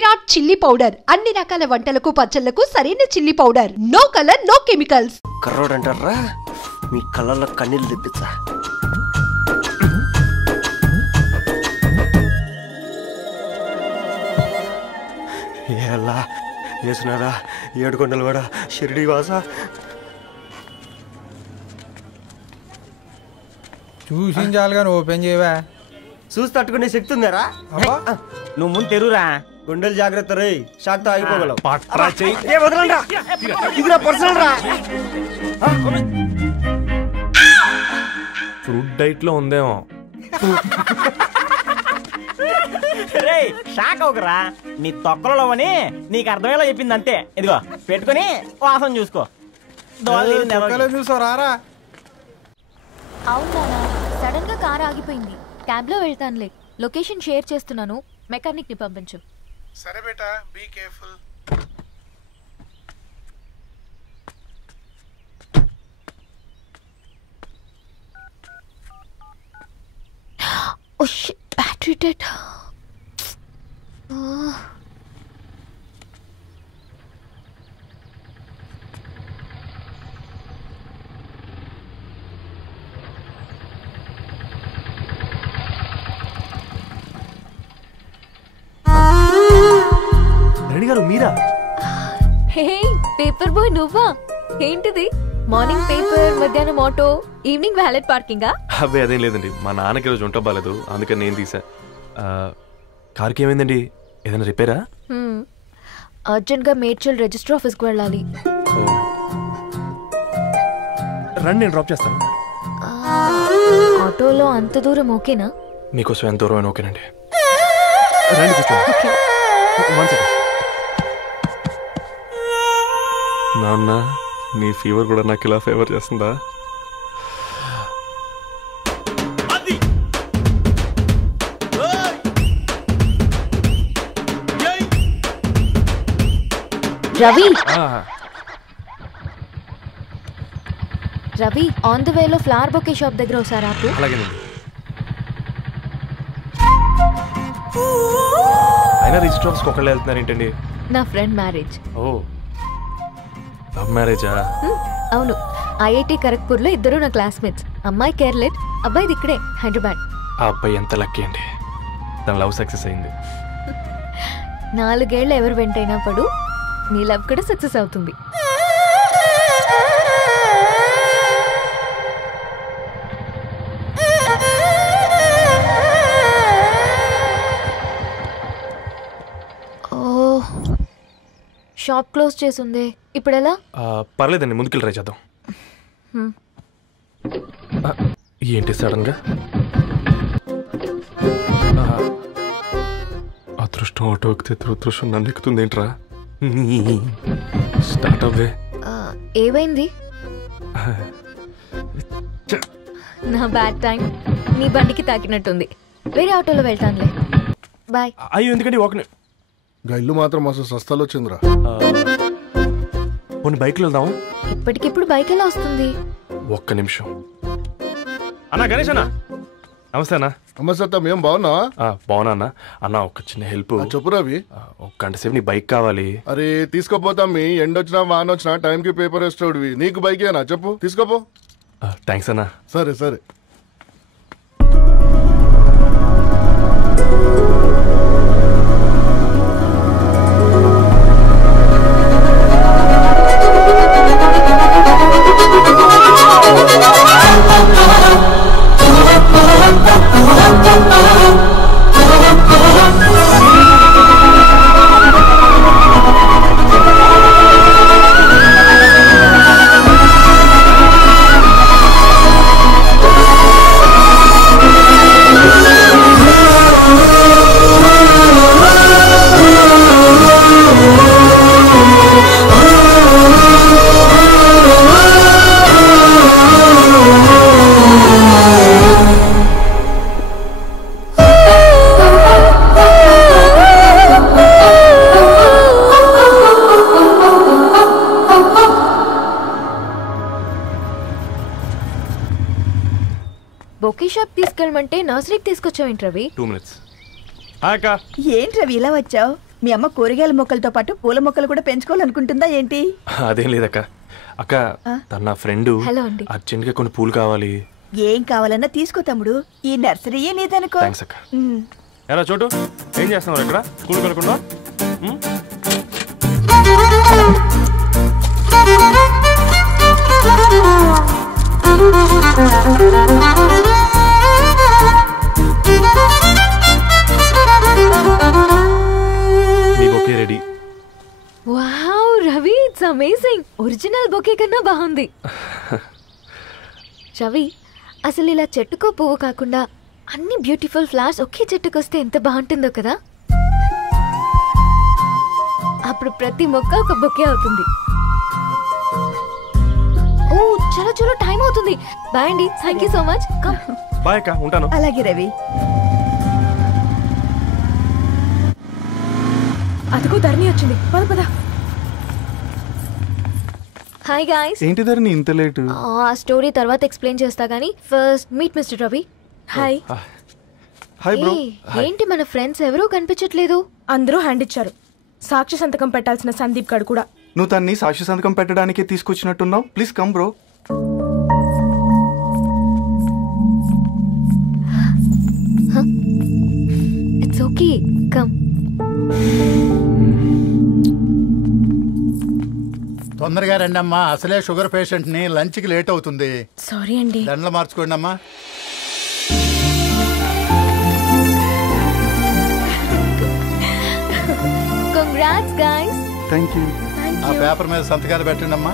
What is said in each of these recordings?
Virat chilli powder అన్ని రకాల వంటలకు పచ్చళ్లకు సరైన chilli powder. No colour no chemicals. కర్రోడ్ అంటారా మీ కళ్ళల్లో కన్నీళ్ళు తెప్పించా. ఎలా వేసినారా ఏడుకొండలు కూడా షిరిడి వాస. చూసించాలి కానీ ఓపెన్ చేయవా? చూసి తట్టుకునే శక్తి ఉందారా? నువ్వు ముందు తెరురా. గుండెలు జాగ్రత్త రే, షాక్ తో ఆగిపోగలవు. ఫ్రూట్ డైట్ లో ఉందేమో. రే షాక్ అవుకరా, నీ తొక్కలలో అని నీకు అర్థమయ్యేలా చెప్పింది అంతే. ఇదిగో పెట్టుకుని వాసన చూసుకో. చూసారా? అవునా, సడన్ గా కార్ ఆగిపోయింది. క్యాబ్ లో వెళ్తానులే. లొకేషన్ షేర్ చేస్తున్నాను, మెకానిక్ ని పంపించు. సరే బేటా, be careful. Oh shit, battery dead. Reddy గారు మీరా? హే పేపర్ బాయ్, నువ్వా? ఏంటిది? మార్నింగ్ పేపర్, మధ్యాహ్నం ఆటో, ఈవినింగ్ వ్యాలెట్ పార్కింగా? అబ్బాయి అదేం లేదండి, మా నాన్నకి రోజు ఉంట బాలేదు, అందుకని నేను తీసా. కార్కి ఏమైందండి? ఏదైనా రిపేరా? అర్జెంట్ గా మేడ్చల్ రిజిస్టర్ ఆఫీస్ కు వెళ్ళాలి. రండి, నేను డ్రాప్ చేస్తాను. ఆటోలో అంత దూరం ఓకేనా? మీకోసం ఎంత దూరం అయినా ఓకేనండి. రండి కూర్చోండి. నాన్న, నీ ఫీవర్ కూడా నాకు ఇలా ఫేవర్ చేస్తుందా? రవి, రవి ఆన్ ద వేలో ఫ్లవర్ బొకే షాప్ దగ్గర ఒకసారి ఆపు. అలాగేనండి. అయినా రిజిస్టర్ ఆఫీస్కి ఒకళ్ళు వెళ్తున్నారు ఏంటండి? నా ఫ్రెండ్ మ్యారేజ్. ఓ, లవ్ మ్యారేజా? అవును, ఐఐటి ఖరగ్పూర్ లో ఇద్దరు నా క్లాస్మేట్స్. అమ్మాయి కేర్లెట్, అబ్బాయిది ఇక్కడే హైదరాబాద్. ఆ అబ్బాయి ఎంత లక్కీ అండి, తన లవ్ సక్సెస్ అయింది. 4 ఏళ్ళు ఎవరు వెంటైనా పడు, నీ లవ్ కూడా సక్సెస్ అవుతుంది. షాప్ క్లోజ్ చేసింది, ఇప్పుడు ఎలా? పర్లేదండి, ముందుకెళ్ళి ట్రై చేద్దాం. ఏంటి సడన్ గా? అదృష్టం ఆటో ఎక్కితే దురదృష్టం నన్ను ఎక్కుతుంది ఏంట్రా? స్టార్ట్ అవ్వే. ఏమైంది? నా బ్యాడ్ టైం నీ బండికి తాకినట్టుంది. వేరే ఆటోలో వెళ్తానులే, బాయ్. అయ్యో ఎందుకంటే ఒక ఇల్లు మాత్రం అసలు సస్తాలో వచ్చిందిరా. కొన్ని బైక్లో వెళ్దాం. ఇప్పటికిప్పుడు బైక్ ఎలా వస్తుంది? ఒక్క నిమిషం. అన్నా గణేష్ అన్న, నమస్తే అన్న. నమస్తే, ఏం బాగున్నావా? బాగున్నా అన్న. అన్న ఒక చిన్న హెల్ప్. చెప్పు రవి. ఒక గంట సేపు నీ బైక్ కావాలి. అరే తీసుకోపోతాం, మీ ఎండొచ్చినా వాన వచ్చినా టైంకి పేపర్ వేస్తాడువి. నీకు బైకేనా? చెప్పు, తీసుకోపో. థ్యాంక్స్ అన్న. సరే సరే. బొకే షాప్ తీసుకెళ్ళమంటే నర్సరీకి తీసుకొచ్చావేంటి రవి? 2 minutes. ఏంటి రవి ఇలా వచ్చావు? మీ అమ్మ కూరగాయల మొక్కలతో పాటు పూల మొక్కలు కూడా పెంచుకోవాలనుకుంటుందా ఏంటి? అదేం లేదక్క. అక్క తన నా ఫ్రెండ్ అర్జెంట్గా కొన్ని పూలు కావాలి. ఏం కావాలన్నా తీసుకో తమ్ముడు, ఈ నర్సరీయే నీదనుకో. థ్యాంక్స్ అక్క. ఎలా చోటు ఏం చేస్తున్నావు ఇక్కడ? స్కూల్ కలకుండా మీ bouquet ready. Wow Ravi, it's amazing. Original bouquet కన్నా బాగుంది. రవి, అసలు ఇలా చెట్టుకో పువ్వు కాకుండా అన్ని బ్యూటిఫుల్ ఫ్లవర్స్ ఒకే చెట్టుకు వస్తే ఎంత బాగుంటుందో కదా. అప్పుడు ప్రతి మొక్క ఒక బొకే అవుతుంది. ఓ చలో చలో, టైం అవుతుంది. బాయ్ అండి, thank you so much. Bye అక్క, ఉంటాను. అలాగే రవి. అదిగో ధరణి వచ్చింది, పద పద. Hi guys. ఏంటి ధరణి ఇంత లేట్? ఆ స్టోరీ తర్వాత ఎక్స్ప్లెయిన్ చేస్తా గానీ first meet mister Ravi. Hi. Hi bro. ఏంటి మన ఫ్రెండ్స్ ఎవరూ కనిపించట్లేదు? అందరూ హ్యాండ్ ఇచ్చారు. సాక్షి సంతకం పెట్టాల్సిన సందీప్ గడు కూడా. నువ్వు తన్ని సాక్షి సంతకం పెట్టడానికే తీసుకొచ్చినట్టున్నావు. Please come bro. It's okay, come. తొందరగా రండి అమ్మా, అసలే షుగర్ పేషెంట్ ని, లంచ్ కి లేట్ అవుతుంది. సారీ అండి. దండలు మార్చుకోండి అమ్మా. Congrats guys. Thank you. ఆ పేపర్ మీద సంతకాలు పెట్టండి అమ్మా.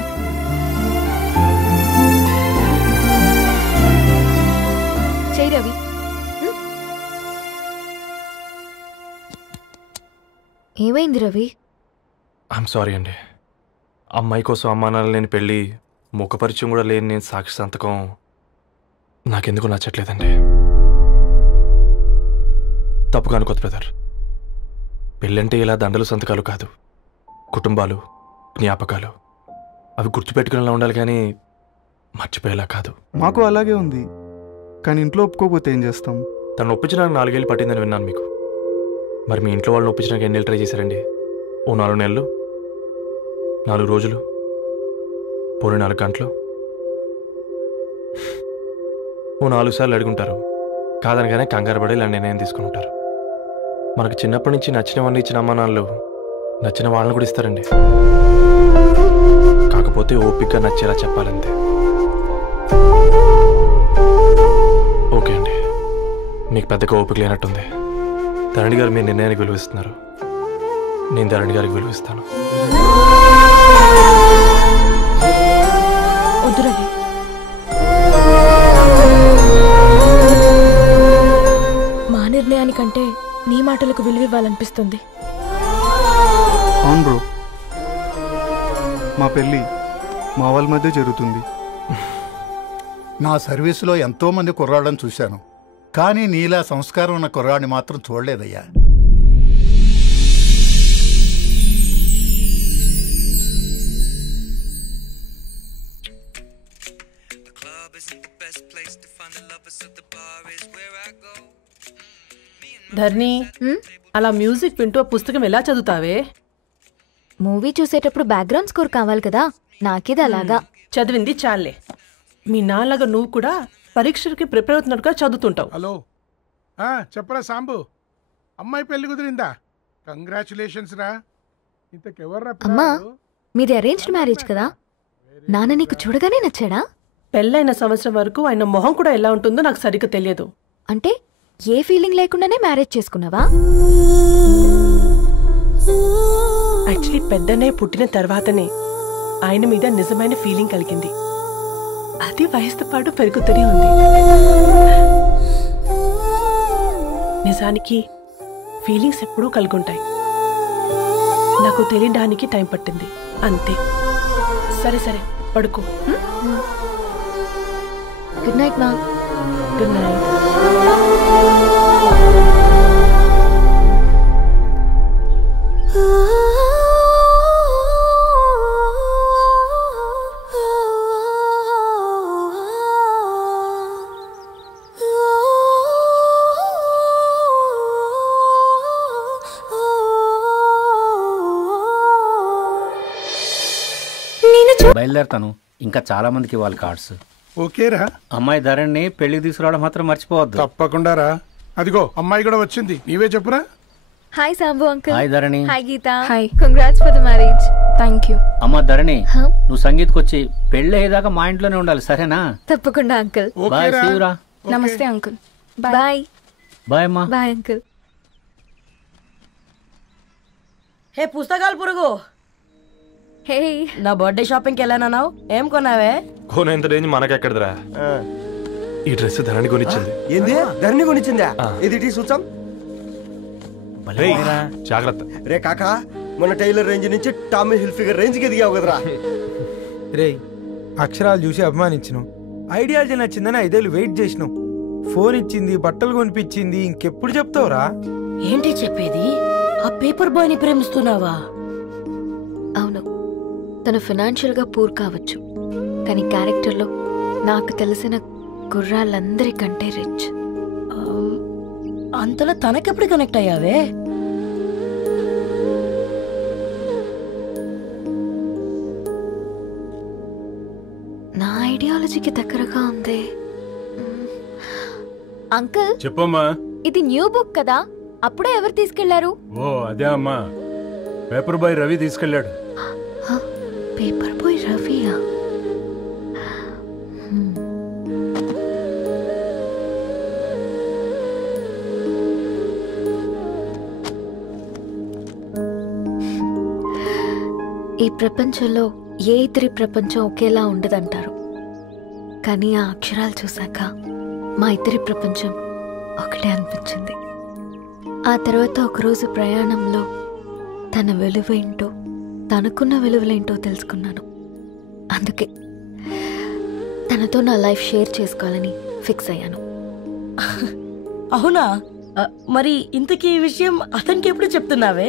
చెయ్ రవి. ఏమైంది రవి? ఐఎమ్ సారీ అండి. అమ్మాయి కోసం అమ్మానాలు లేని పెళ్ళి, ముఖపరిచయం కూడా లేని నేను సాక్షి సంతకం నాకెందుకు నచ్చట్లేదండి. తప్పుగా అనుకోదు బ్రదర్. పెళ్ళంటే ఇలా దండలు సంతకాలు కాదు, కుటుంబాలు, జ్ఞాపకాలు. అవి గుర్తుపెట్టుకునేలా ఉండాలి కానీ మర్చిపోయేలా కాదు. మాకు అలాగే ఉంది, కానీ ఇంట్లో ఒప్పుకోకపోతే ఏం చేస్తాం? తను ఒప్పించడానికి 4 ఏళ్ళు పట్టిందని విన్నాను మీకు. మరి మీ ఇంట్లో వాళ్ళని ఒప్పించడానికి ఎన్ని ఏళ్ళు ట్రై చేశారండి? ఓ 4 నెలలు, 4 రోజులు, పోనీ 4 గంటలు, ఓ 4 సార్లు అడుగుంటారు. కాదనగానే కంగారు పడి ఇలా నిర్ణయం తీసుకుని ఉంటారు. మనకు చిన్నప్పటి నుంచి నచ్చినవన్నీ ఇచ్చిన అమ్మానాళ్ళు నచ్చిన వాళ్ళని కూడా ఇస్తారండి. కాకపోతే ఓపిక నచ్చేలా చెప్పాలంతే. ఓకే అండి, మీకు పెద్దగా ఓపిక లేనట్టుంది. ధరణి గారు మీ నిర్ణయానికి విలువిస్తున్నారు, నేను ధరణి గారికి విలువిస్తాను. వద్దు రవి. మా నిర్ణయానికంటే నీ మాటలకు విలువివ్వాలనిపిస్తుంది. అవును బ్రో, మా పెళ్ళి మా వాళ్ళ మధ్య జరుగుతుంది. నా సర్వీసులో ఎంతో మంది కుర్రాళ్ళని చూశాను, కానీ నీలా సంస్కారం ఉన్న కుర్రాడిని మాత్రం చూడలేదయ్యా. ధర్ని, అలా మ్యూజిక్ వింటూ పుస్తకం ఎలా చదువుతావే? మూవీ చూసేటప్పుడు బ్యాక్గ్రౌండ్ స్కోర్ కావాలి కదా, నాకిది అలాగా. చదివింది చాలే. మీ నాన్నగా నువ్వు కూడా పరీక్షలకి ప్రిపేర్ అవుతున్నట్టుగా చదువుతుంటావు. హలో, చెప్పరా సాంబు, అమ్మాయి పెళ్లి కుదిరిందా? కంగ్రాచులేషన్స్ రా. ఇంతకెవర్రా? అమ్మా, మీది అరేంజ్డ్ మ్యారేజ్ కదా, నాన్న నీకు చూడగానే నచ్చాడా? పెళ్ళైన సంవత్సరం వరకు ఆయన మొహం కూడా ఎలా ఉంటుందో నాకు సరిగ్గా తెలియదు. అంటే ఏ ఫీలింగ్ లేకుండానే మ్యారేజ్ చేసుకున్నావా? యాక్చువల్లీ పెద్దనే పుట్టిన తర్వాతనే ఆయన మీద నిజమైన ఫీలింగ్ కలిగింది. అది వయసుతో పాటు పెరుగుతూనే ఉంది. నిజానికి ఫీలింగ్స్ ఎప్పుడూ కలుగుంటాయి. నాకు తెలియడానికి టైం పట్టింది అంతే. సరే సరే, పడుకో. గుడ్ నైట్ మా. Good night. బయలుదేరుతాను. ఇంకా చాలా మందికి ఇవ్వాలి కార్డ్స్. ఓకేరా. అమ్మాయి ధరణి పెళ్లికి తీసుకురావడం మాత్రం మర్చిపోవద్దు. తప్పకుండా రా. అదిగో అమ్మాయి కూడా వచ్చింది. నీవే చెప్పురా. Hi Sambu uncle. Hi Dharani. Hi Geetha. Hi. Congrats for the marriage. Thank you. అమ్మ ధరణి, నువ్వు సంగీత్కి వచ్చి పెళ్లి అయ్యేదాకా మా ఇంట్లోనే ఉండాలి, సరేనా? తప్పకుండా అంకుల్. బాయ్. సీయురా. నమస్తే అంకుల్. బాయ్. బాయ్ అమ్మా. Bye uncle. హే పుస్తకాలు పురుగు, హే నా బర్త్డే షాపింగ్కి వెళ్ళానన్నావు, ఏం కొన్నావే? కోనేంత రేంజ్ మనకెక్కడదిరా. ఈ డ్రెస్ ధరణి కొనిచ్చింది. ఏంది ధరణి కొనిచ్చిందా? ఇది చూసాం. జాగ్రత్త రే కాకా, మన టైలర్ రేంజ్ నుంచి టామీ హిల్ఫిగర్ రేంజ్ కి ఎదిగావు కదరా. రే అక్షరాలు చూసి అభిమానించను, ఐడియాలజీ నచ్చిందని 5 ఏళ్ళు వెయిట్ చేసినావు. ఫోన్ ఇచ్చింది, బట్టలు కొనిపించింది, ఇంకెప్పుడు చెప్తావురా? ఏంటి చెప్పేది? ఆ పేపర్ బాయ్ ని ప్రేమిస్తున్నావా? అవును, తను ఫైనాన్షియల్గా పూర్ కావచ్చు, కానీ క్యారెక్టర్లో నాకు తెలిసిన గుర్రాలందరికంటే రిచ్. అంతలా తనకెప్పుడు కనెక్ట్ అయ్యావే? నా ఐడియాలజీకి దగ్గరగా ఉంది. అంకుల్ చెప్పమ్మా. ఇది న్యూ బుక్ కదా, అప్పుడే ఎవరు తీసుకెళ్లారు? ఓ అదే అమ్మా, పేపర్ బాయ్ రవి తీసుకెళ్ళాడు. పేపర్ బాయ్ రవియా? ఈ ప్రపంచంలో ఏ ఇద్దరి ప్రపంచం ఒకేలా ఉండదంటారు, కానీ ఆ అక్షరాలు చూశాక మా ఇద్దరి ప్రపంచం ఒకటే అనిపించింది. ఆ తర్వాత ఒకరోజు ప్రయాణంలో తన విలువేంటో, తనకున్న విలువలేంటో తెలుసుకున్నాను. అందుకే తనతో నా లైఫ్ షేర్ చేసుకోవాలని ఫిక్స్ అయ్యాను. అవునా? మరి ఇంతకీ ఈ విషయం అతనికి ఎప్పుడు చెప్తున్నావే?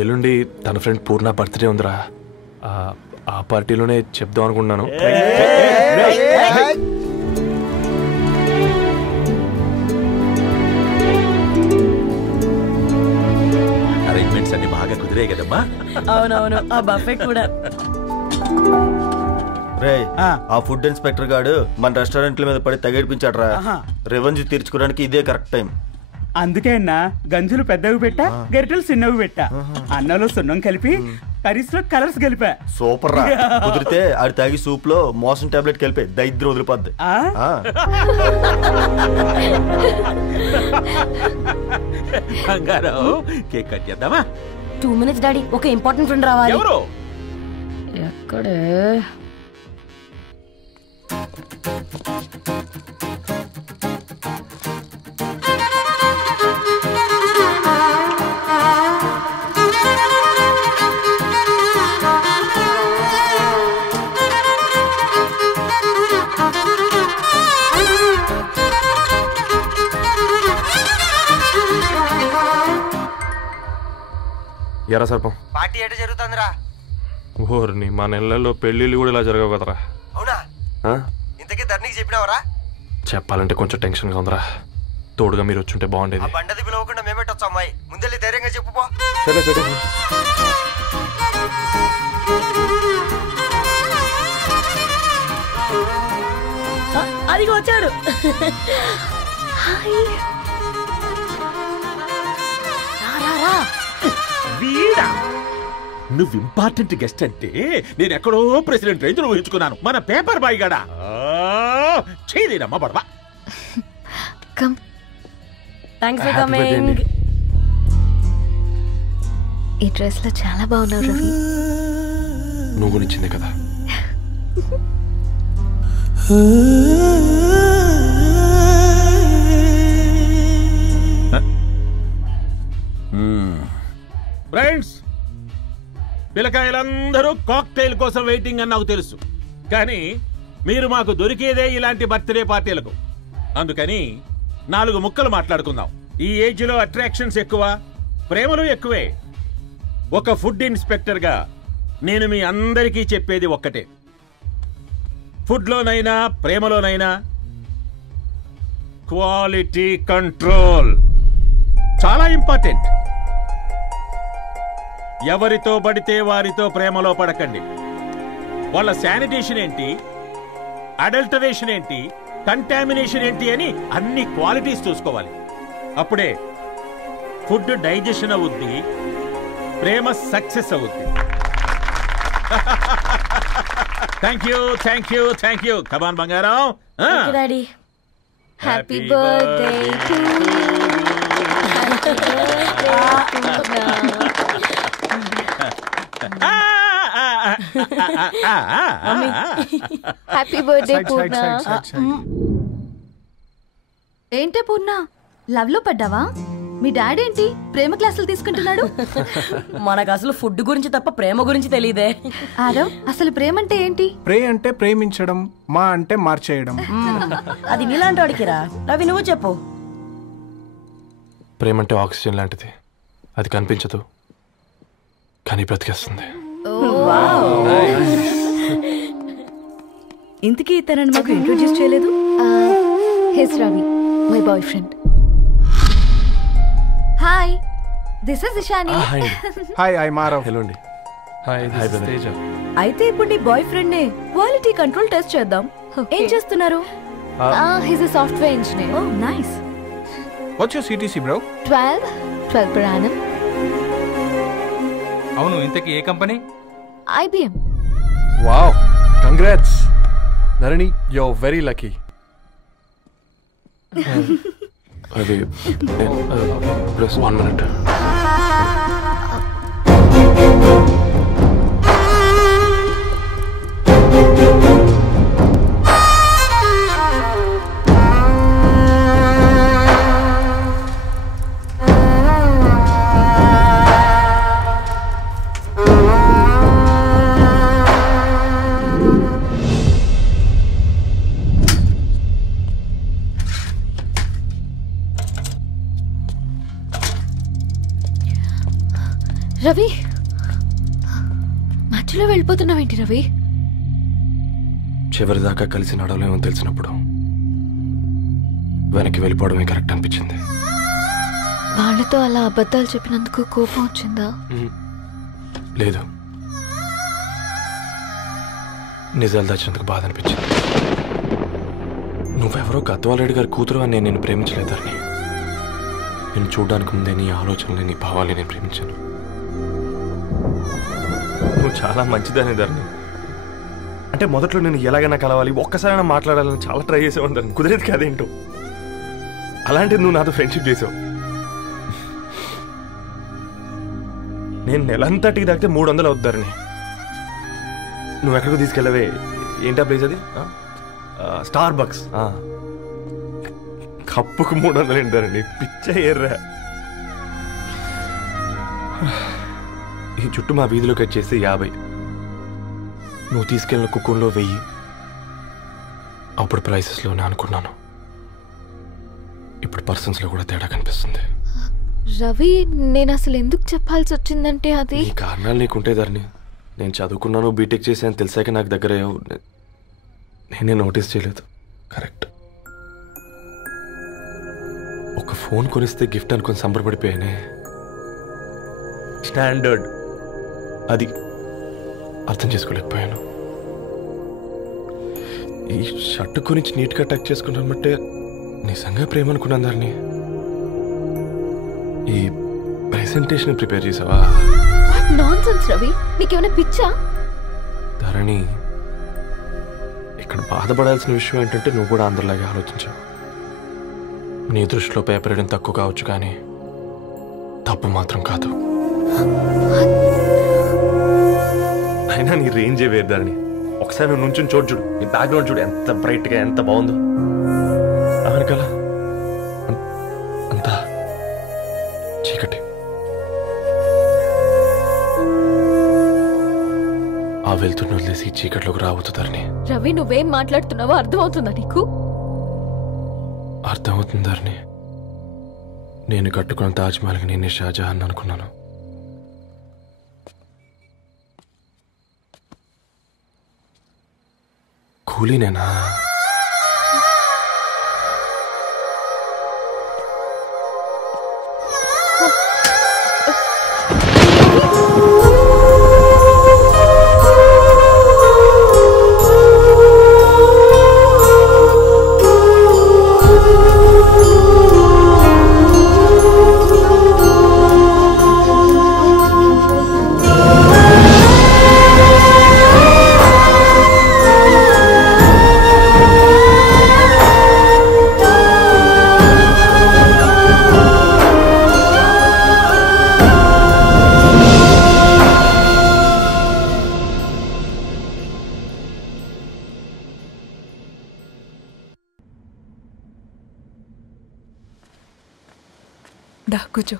ఎల్లుండి తన ఫ్రెండ్ పూర్ణ బర్త్డే ఉందిరా. ఆ పార్టీలోనే చెప్దాం అనుకున్నాను. అరేంజ్మెంట్స్ అన్ని బాగా కుదిరాయి కదమ్మా. అవునవును, ఆ బఫే కూడా. రే ఆ ఫుడ్ ఇన్స్పెక్టర్ గాడు మన రెస్టారెంట్ల మీద పడి తగేడిపించాడు రా. రెవెన్యూ తీర్చుకోవడానికి ఇదే కరెక్ట్ టైం. అందుకే అన్న గంజులు పెద్దవి పెట్టా, గరిటెలు చిన్నవి పెట్టా. అన్నంలో సున్నం కలిపి, కర్రీస్ లో కలర్స్ కలిపా. సూపర్ రా. కుదిరితే ఆడి తాగి సూప్ లో మోషన్ టాబ్లెట్ కలిపి దైద్యం వదిలిపోద్ది. కేక్ కట్ చేద్దామా? 2 minutes డాడీ, ఒక ఇంపార్టెంట్ ఫ్రెండ్ రావాలి. ఎవరు? ఎక్కడే? ఎరా సర్పం, పార్టీ ఎట జరుగుతుందిరా? ఓర్ని మా నెలల్లో పెళ్ళిళ్ళు కూడా ఇలా జరగవు కదరా. అవునా? ఇంతకీ ధరణికి చెప్పినావరా? చెప్పాలంటే కొంచెం టెన్షన్గా ఉందిరా. తోడుగా మీరు వచ్చుంటే బాగుండేది. బండది పిలవకుండా మేమేటొచ్చు అమ్మాయి, ముందెళ్ళి ధైర్యంగా చెప్పుపో. సరే సరే. అదిగో వచ్చాడు. వీడా? నువ్వు ఇంపార్టెంట్ గెస్ట్ అంటే నేను ఎక్కడో ప్రెసిడెంట్ రేంజ్ లో ఊహించుకున్నాను. మన పేపర్ బాయ్ గడా చేయలేనమ్మా బడవా. Thanks for coming. ఈ డ్రెస్ లో చాలా బాగున్నావు రవి. నువ్వు కొనిచ్చిందే కదా. ఫ్రెండ్స్, పిల్లకాయలందరూ కాక్టైల్ కోసం వెయిటింగ్ అని నాకు తెలుసు, కానీ మీరు మాకు దొరికేదే ఇలాంటి బర్త్డే పార్టీలకు. అందుకని 4 ముక్కలు మాట్లాడుకుందాం. ఈ ఏజ్ లో అట్రాక్షన్స్ ఎక్కువ, ప్రేమలు ఎక్కువే. ఒక ఫుడ్ ఇన్స్పెక్టర్ గా నేను మీ అందరికీ చెప్పేది ఒక్కటే, ఫుడ్లోనైనా ప్రేమలోనైనా క్వాలిటీ కంట్రోల్ చాలా ఇంపార్టెంట్. ఎవరితో పడితే వారితో ప్రేమలో పడకండి. వాళ్ళ శానిటేషన్ ఏంటి, అడల్టరేషన్ ఏంటి, కంటామినేషన్ ఏంటి అని అన్ని క్వాలిటీస్ చూసుకోవాలి. అప్పుడే ఫుడ్ డైజెషన్ అవుద్ది, ప్రేమ సక్సెస్ అవుద్ది. Thank you thank you thank you. Come on బంగారం. Daddy happy birthday to happy birthday Purna. ఏంటే పూర్ణ, లవ్ లో పడ్డావా? మీ డాడీ ఏంటి ప్రేమ క్లాసులు తీసుకుంటున్నాడు? మనకు అసలు ఫుడ్ గురించి తప్ప ప్రేమ గురించి తెలియదే. ఆరవ్, అసలు ప్రేమ అంటే ఏంటి? ప్రే అంటే ప్రేమించడం, మా అంటే మార్చేయడం. అది నీలాంటి వాడికిరా. రవి నువ్వు చెప్పు. ప్రేమ అంటే ఆక్సిజన్ లాంటిది. అది కనిపించదు కానీ బ్రతికేస్తుంది. ఇంతకీ తనని మాకు ఇంట్రొడ్యూస్ చేయలేదు. He's Ravi, my boy friend. Hi, this is Ishani. Hi, I Maarav. Hello అండి. హాయ్ తేజ. అయితే ఇప్పుడు నీ బాయ్ ఫ్రెండ్ నే క్వాలిటీ కంట్రోల్ టెస్ట్ చేద్దాం. ఏం చేస్తున్నారు? He's a software engineer. Oh nice. What's your CTC bro? 12 per annum. అవును, ఇంతకీ ఏ company? IBM. Wow, congrats Dharani, you are very lucky. అది ప్లస్ 1 minute. రవి, మధ్యలో వెళ్ళిపోతున్నావేంటి రవి? చివరిదాకా కలిసి నడవలేమని తెలిసినప్పుడు వెనక్కి వెళ్ళిపోవడమే కరెక్ట్ అనిపించింది. వాళ్ళతో అలా అబద్ధాలు చెప్పినందుకు కోపం వచ్చిందా? లేదు, నిజాలు దాచినందుకు బాధ అనిపించింది. నువ్వెవరో గద్వాలరెడ్డి గారి కూతురు అని నేను నిన్ను ప్రేమించలేదని. నేను చూడడానికి ముందే నీ ఆలోచనలు, నీ భావాలు నేను ప్రేమించాను. నువ్వు చాలా మంచిదని ధరణి. అంటే మొదట్లో నేను ఎలాగైనా కలవాలి, ఒక్కసారైనా మాట్లాడాలని చాలా ట్రై చేసేవాడిని. కుదిరేది కాదేంటో. అలాంటిది నువ్వు నాతో ఫ్రెండ్షిప్ చేసావు. నేను నెలంతటికి తాగితే 300 అవుతారని. నువ్వు ఎక్కడికి తీసుకెళ్ళవే? ఏంటా ప్లేస్ అది? Star bucks. కప్పుకు 300 ఏంటారండి, పిచ్చ ఎర్రా. ఈ చుట్టూ మా వీధిలో కట్ చేస్తే 50. నువ్వు తీసుకెళ్ళిన కుక్కర్లో 1000. అప్పుడు ప్రైసెస్లోనే అనుకున్నాను, ఇప్పుడు పర్సన్స్లో కూడా తేడా కనిపిస్తుంది. రవి, నేను అసలు ఎందుకు చెప్పాల్సి వచ్చిందంటే అది ఈ కారణాలు నీకుంటే ధరణి. నేను చదువుకున్నాను, బీటెక్ చేశాను తెలిసాక నాకు దగ్గర నేనే నోటీస్ చేయలేదు. కరెక్ట్. ఒక ఫోన్ కొనిస్తే గిఫ్ట్ అనుకొని సంబరపడిపోయానే. స్టాండర్డ్ అది అర్థం చేసుకోలేకపోయాను. ఈ షర్ట్ గురించి నీట్గా టచ్ చేసుకున్నామంటే నిజంగా ప్రేమ అనుకున్నాను ధరణి. ఈ ప్రెజెంటేషన్ ప్రిపేర్ చేసావా? నాన్సెన్స్ రవి, నీకేమైనా పిచ్చా? ధరణి, ఇక్కడ బాధపడాల్సిన విషయం ఏంటంటే నువ్వు కూడా అందరిలాగే ఆలోచించావు. నీ దృష్టిలో పేపర్ వేయడం తక్కువ కావచ్చు కానీ తప్పు మాత్రం కాదు. అయినా నీ రేంజే వేరు ధరణి. ఒకసారి నువ్వు నుంచుని చూడు, నీ బ్యాక్గ్రౌండ్ చూడు ఎంత బ్రైట్గా, ఎంత బాగుందో. వెనకాల అంతా చీకటి. ఆ వెళ్తున్న వదిలేసి చీకట్లోకి రాబోతుందని. రవి, నువ్వేం మాట్లాడుతున్నావో అర్థమవుతుందా నీకు? అర్థమవుతుందని. నేను కట్టుకున్న తాజ్మహల్కి నేనే షాజహాన్ అనుకున్నాను. కూలీనేనా? దా కూర్చో.